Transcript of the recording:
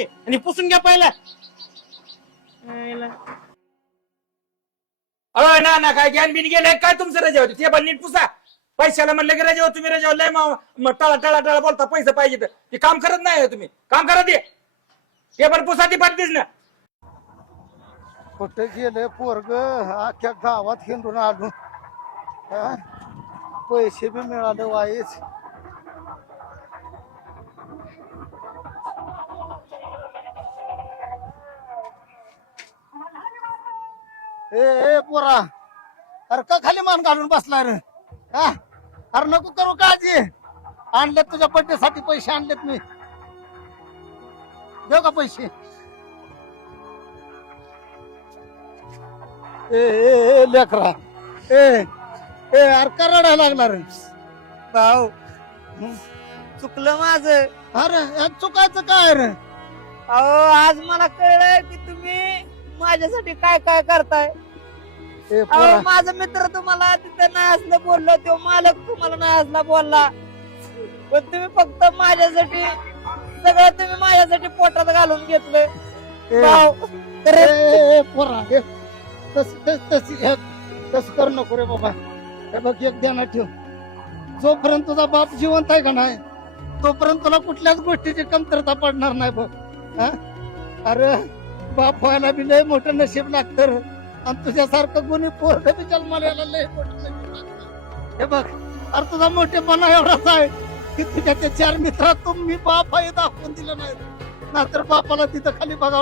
ती आणि पुसून घ्या पहिला. ना काय ज्ञान बिन गेलंय काय तुमचं रजा होती ते पण नीट पुसा. पैशाला म्हणलं की रजा तुम्ही रजा लय टळा टळा टळा बोलता पैसे पाहिजे तर ते काम करत नाही तुम्ही. काम करा ते पण पुसा ती पडतीस ना. कुठे गेले पोरग अख्ख्या गावात हिंडून आलो. पैसे बी मिळाले वाईच. ए पोरा अरे का खाली मान घालून बसला रे? अरे नको करू काळजी. आणलेत तुझ्या बर्थडे साठी पैसे आणलेत मी. देऊ का पैसे? ए लेकरा ए अरे का रडायला लागला रे? भाऊ चुकलं माझं. अरे चुकायचं काय रे? अहो आज मला कळलं की तुम्ही माझ्यासाठी काय काय करताय. ए अहो पोरा माझा मित्र तुम्हाला तिथं नाही असलं बोललो, तो मालक तुम्हाला नाही असला बोलला, पण तुम्ही फक्त माझ्यासाठी सगळं तुम्ही माझ्यासाठी पोटात घालून घेतलं. ए, भाऊ पोरा तस कर नको रे बाबा. हे बघ एक ध्यानात ठेव, जोपर्यंत तुझा बाप जिवंत आहे का नाही तोपर्यंत तुला कुठल्याच गोष्टीची कमतरता पडणार नाही बघ. अरे बाप व्हायला बी लय मोठं नशीब लागतं रे. आणि तुझ्यासारखं कोणी पोरग बी जन्माला यायला लय मोठं नशीब लागतं. हे बघ अरे तुझा मोठेपणा एवढाच आहे की तुझ्या त्या 4 मित्रात तुम्ही बाप आहे दाखवून दिलं नाही, नाहीतर बापाला तिथं खाली बघावं